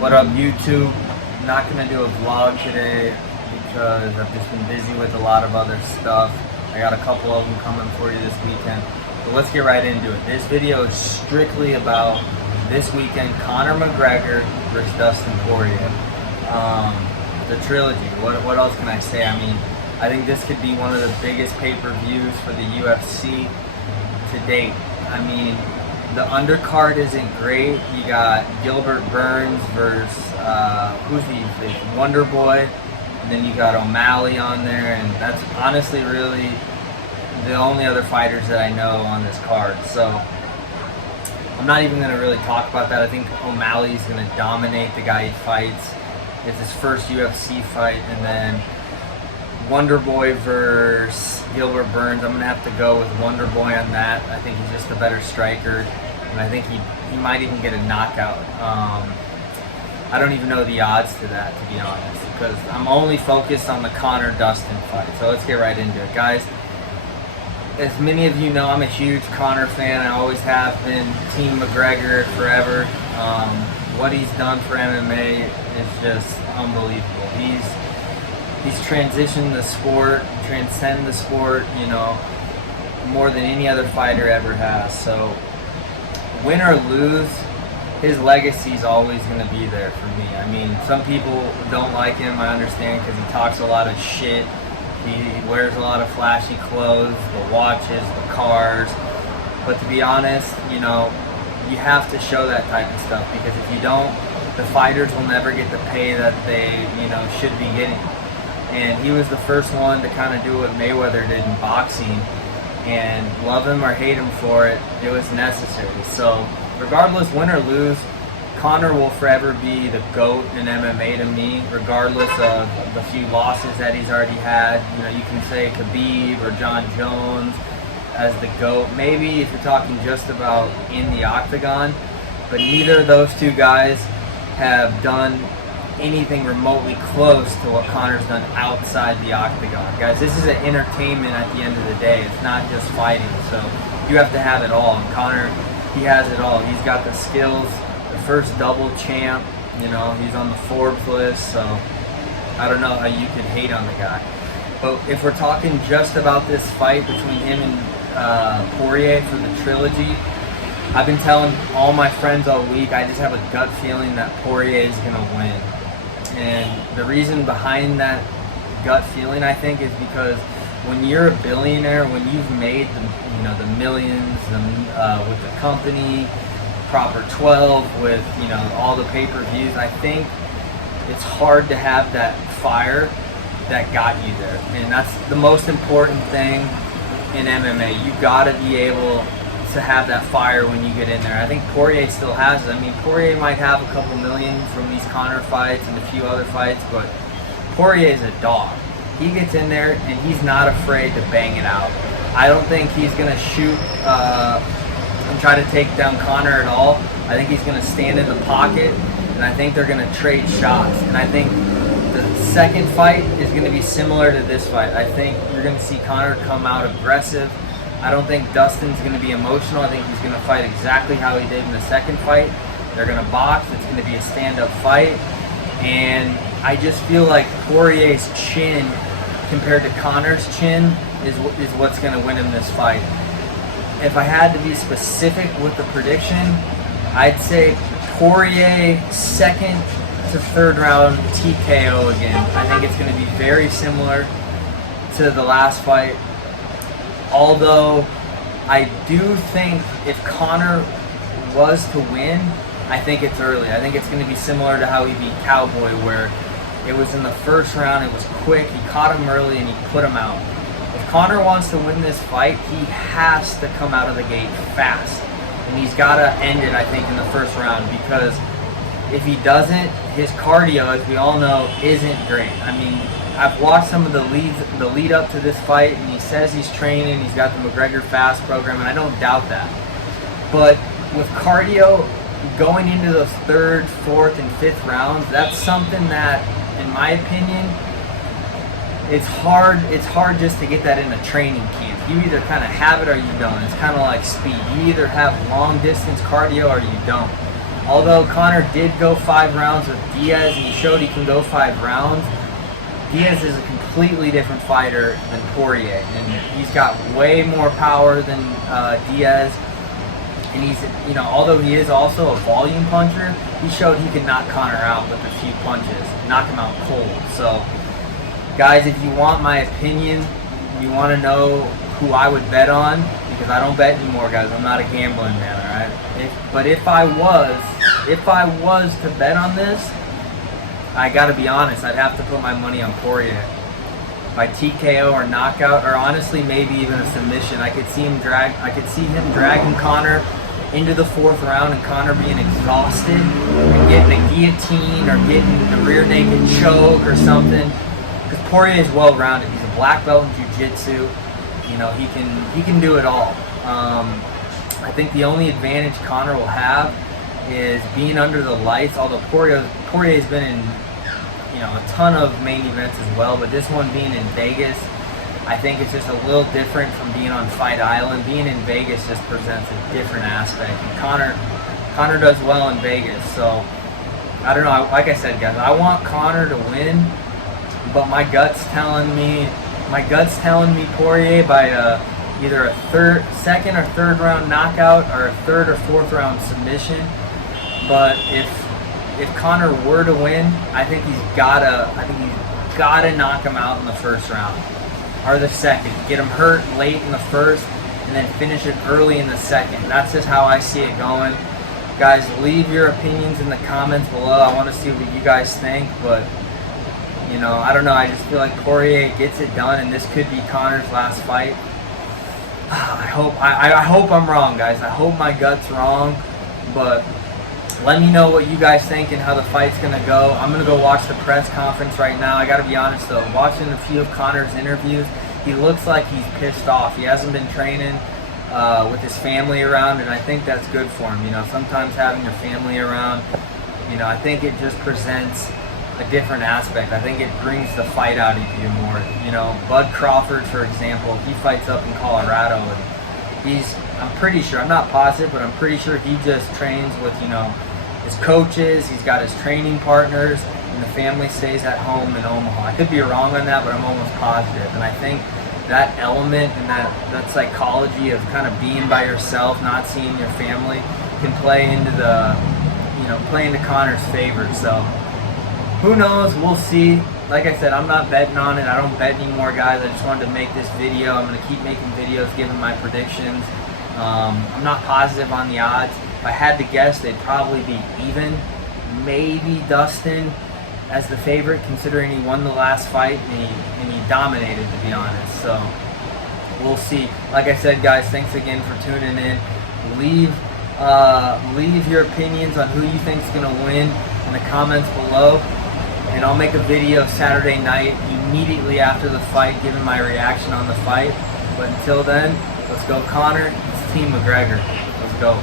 What up, YouTube? Not gonna do a vlog today because I've just been busy with a lot of other stuff. I got a couple of them coming for you this weekend. So let's get right into it. This video is strictly about this weekend, Conor McGregor versus Dustin Poirier. The trilogy. What else can I say? I mean, I think this could be one of the biggest pay-per-views for the UFC to date. I mean, the undercard isn't great. You got Gilbert Burns versus who's he? Wonder Boy, and then you got O'Malley on there, and that's honestly really the only other fighters that I know on this card. So I'm not even going to really talk about that. I think O'Malley's going to dominate the guy he fights. It's his first UFC fight, and then Wonder Boy versus Gilbert Burns. I'm going to have to go with Wonder Boy on that. I think he's just a better striker, and I think he might even get a knockout. I don't even know the odds to that, to be honest, because I'm only focused on the Conor-Dustin fight. So let's get right into it. Guys, as many of you know, I'm a huge Conor fan. I always have been Team McGregor forever. What he's done for MMA is just unbelievable. He's transitioned the sport, transcend the sport, you know, more than any other fighter ever has. So, win or lose, his legacy is always going to be there for me. I mean, some people don't like him, I understand, because he talks a lot of shit. He wears a lot of flashy clothes, the watches, the cars. But to be honest, you know, you have to show that type of stuff, because if you don't, the fighters will never get the pay that they, you know, should be getting. And he was the first one to kind of do what Mayweather did in boxing, and love him or hate him for it, it was necessary. So regardless, win or lose, Conor will forever be the GOAT in MMA to me, regardless of the few losses that he's already had. You know, you can say Khabib or John Jones as the GOAT. Maybe if you're talking just about in the octagon, but neither of those two guys have done anything remotely close to what Conor's done outside the octagon. Guys, this is an entertainment at the end of the day. It's not just fighting. So you have to have it all. And Conor, he has it all. He's got the skills, the first double champ, you know, he's on the Forbes list, so I don't know how you could hate on the guy. But if we're talking just about this fight between him and Poirier for the trilogy, I've been telling all my friends all week, I just have a gut feeling that Poirier is going to win. And the reason behind that gut feeling, I think, is because when you're a billionaire, when you've made the millions with the company, proper 12 with all the pay-per-views, I think it's hard to have that fire that got you there. And that's the most important thing in MMA. You gotta be able to have that fire when you get in there. I think Poirier still has it. I mean, Poirier might have a couple million from these Conor fights and a few other fights, but Poirier is a dog. He gets in there and he's not afraid to bang it out. I don't think he's gonna shoot and try to take down Conor at all. I think he's gonna stand in the pocket, and I think they're gonna trade shots. And I think the second fight is gonna be similar to this fight. I think you're gonna see Conor come out aggressive. I don't think Dustin's going to be emotional. I think he's going to fight exactly how he did in the second fight. They're going to box. It's going to be a stand-up fight. And I just feel like Poirier's chin compared to Conor's chin is what's going to win him this fight. If I had to be specific with the prediction, I'd say Poirier second to third round TKO again. I think it's going to be very similar to the last fight. Although I do think if Conor was to win, I think it's early. I think it's going to be similar to how he beat Cowboy, where it was in the first round, it was quick, he caught him early and he put him out. If Conor wants to win this fight, he has to come out of the gate fast. And he's got to end it, I think, in the first round, because if he doesn't, his cardio, as we all know, isn't great. I mean, I've watched some of the lead up to this fight, and he says he's training, he's got the McGregor Fast program, and I don't doubt that. But with cardio, going into those third, fourth, and fifth rounds, that's something that, in my opinion, it's hard just to get that in a training camp. You either kind of have it or you don't. It's kind of like speed. You either have long distance cardio or you don't. although Conor did go 5 rounds with Diaz, and he showed he can go 5 rounds, Diaz is a completely different fighter than Poirier, and he's got way more power than Diaz. And he's, although he is also a volume puncher, he showed he could knock Conor out with a few punches, knock him out cold. So, guys, if you want my opinion, you want to know who I would bet on, because I don't bet anymore, guys. I'm not a gambling man, all right? But if I was to bet on this, I got to be honest, I'd have to put my money on Poirier by TKO or knockout, or honestly maybe even a submission. I could see him dragging Conor into the 4th round, and Conor being exhausted and getting a guillotine or getting a rear naked choke or something. Because Poirier is well-rounded. He's a black belt in jiu-jitsu. He can do it all. I think the only advantage Conor will have is being under the lights. Although Poirier's been in a ton of main events as well, but this one being in Vegas, I think it's just a little different from being on Fight Island. Being in Vegas just presents a different aspect. And Conor does well in Vegas, so I don't know. Like I said, guys, I want Conor to win, but my gut's telling me Poirier by either a second or third round knockout or a 3rd or 4th round submission. But if Conor were to win, I think he's gotta knock him out in the 1st round or the 2nd. Get him hurt late in the 1st, and then finish it early in the 2nd. That's just how I see it going. Guys, leave your opinions in the comments below. I want to see what you guys think, but I don't know. I just feel like Poirier gets it done, and this could be Conor's last fight. I hope I'm wrong, guys. I hope my gut's wrong, but let me know what you guys think and how the fight's going to go. I'm going to go watch the press conference right now. I got to be honest, though. Watching a few of Conor's interviews, he looks like he's pissed off. He hasn't been training with his family around, and I think that's good for him. Sometimes having your family around, I think it just presents a different aspect. I think it brings the fight out of you more. Bud Crawford, for example, he fights up in Colorado, and I'm pretty sure, I'm not positive, but I'm pretty sure he just trains with, his coaches, he's got his training partners, and the family stays at home in Omaha. I could be wrong on that, but I'm almost positive. And I think that element and that psychology of kind of being by yourself, not seeing your family, can play into Conor's favor. So who knows? We'll see. Like I said, I'm not betting on it. I don't bet anymore, guys. I just wanted to make this video. I'm going to keep making videos, giving my predictions. I'm not positive on the odds. If I had to guess, they'd probably be even. Maybe Dustin as the favorite, considering he won the last fight and he dominated, to be honest. So we'll see. Like I said, guys, thanks again for tuning in. Leave your opinions on who you think is going to win in the comments below, and I'll make a video Saturday night immediately after the fight, giving my reaction on the fight. But until then, let's go Conor. It's Team McGregor. Let's go.